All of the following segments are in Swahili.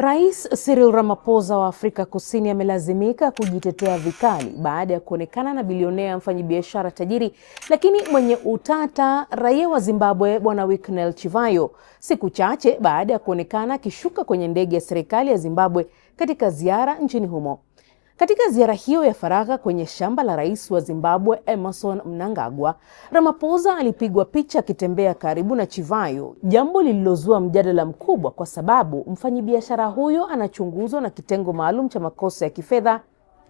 Rais Cyril Ramaphosa wa Afrika Kusini amelazimika kujitetea vikali baada ya kuonekana na bilionea mfanyabiashara tajiri lakini mwenye utata raia wa Zimbabwe Bwana Winnie Chivayo, siku chache baada ya kuonekana akishuka kwenye ndege ya serikali ya Zimbabwe katika ziara nchini humo. Katika ziara hiyo ya faragha kwenye shamba la rais wa Zimbabwe Emmerson Mnangagwa, Ramaphosa alipigwa picha akitembea karibu na Chivayo, jambo lililozua mjadala mkubwa kwa sababu mfanyabiashara huyo anachunguzwa na kitengo maalum cha makosa ya kifedha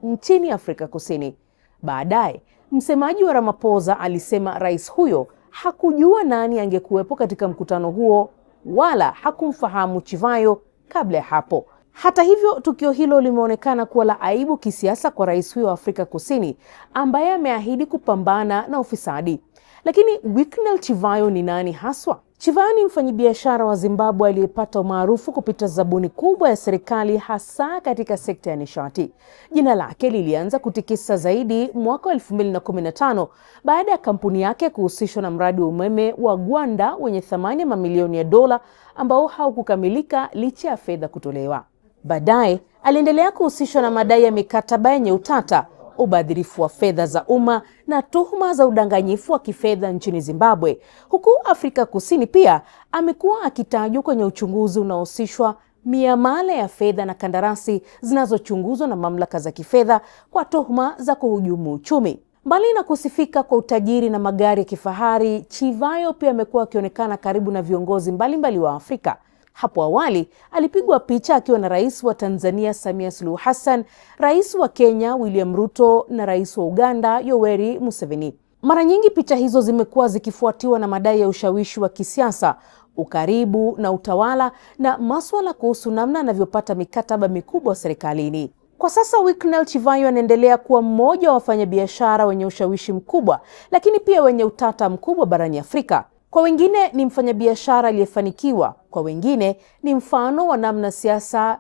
nchini Afrika Kusini. Baadaye, msemaji wa Ramaphosa alisema rais huyo hakujua nani angekuwepo katika mkutano huo wala hakumfahamu Chivayo kabla ya hapo. Hata hivyo, tukio hilo limeonekana kuwa la aibu kisiasa kwa rais huyo wa Afrika Kusini ambaye ameahidi kupambana na ufisadi. Lakini Winnie Chivayo ni nani haswa? Chivayo ni mfanyabiashara wa Zimbabwe aliyepata umaarufu kupita zabuni kubwa ya serikali hasa katika sekta ya nishati. Jina lake lilianza kutikisa zaidi mwaka 2015 baada ya kampuni yake kuhusishwa na mradi wa umeme wa Gwanda wenye thamani ya mamilioni ya dola ambao haukukamilika licha ya fedha kutolewa. Baadaye aliendelea kuhusishwa na madai ya mikataba yenye utata, ubadhirifu wa fedha za umma na tuhuma za udanganyifu wa kifedha nchini Zimbabwe. Huku Afrika Kusini pia amekuwa akitajwa kwenye uchunguzi unaohusishwa miamala ya fedha na kandarasi zinazochunguzwa na mamlaka za kifedha kwa tuhuma za kuhujumu uchumi. Mbali na kusifika kwa utajiri na magari ya kifahari, Chivayo pia amekuwa akionekana karibu na viongozi mbalimbali wa Afrika. Hapo awali alipigwa picha akiwa na rais wa Tanzania Samia Suluhu Hassan, rais wa Kenya William Ruto na rais wa Uganda Yoweri Museveni. Mara nyingi picha hizo zimekuwa zikifuatiwa na madai ya ushawishi wa kisiasa, ukaribu na utawala na masuala kuhusu namna anavyopata mikataba mikubwa serikalini. Kwa sasa Winnie Chivayo anaendelea kuwa mmoja wa wafanyabiashara wenye ushawishi mkubwa, lakini pia wenye utata mkubwa barani Afrika. Kwa wengine ni mfanyabiashara aliyefanikiwa, kwa wengine ni mfano wa namna siasa,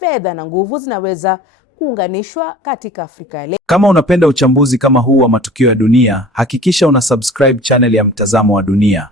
fedha na nguvu zinaweza kuunganishwa katika Afrika ya leo. Kama unapenda uchambuzi kama huu wa matukio ya dunia, hakikisha una subscribe channel ya Mtazamo wa Dunia.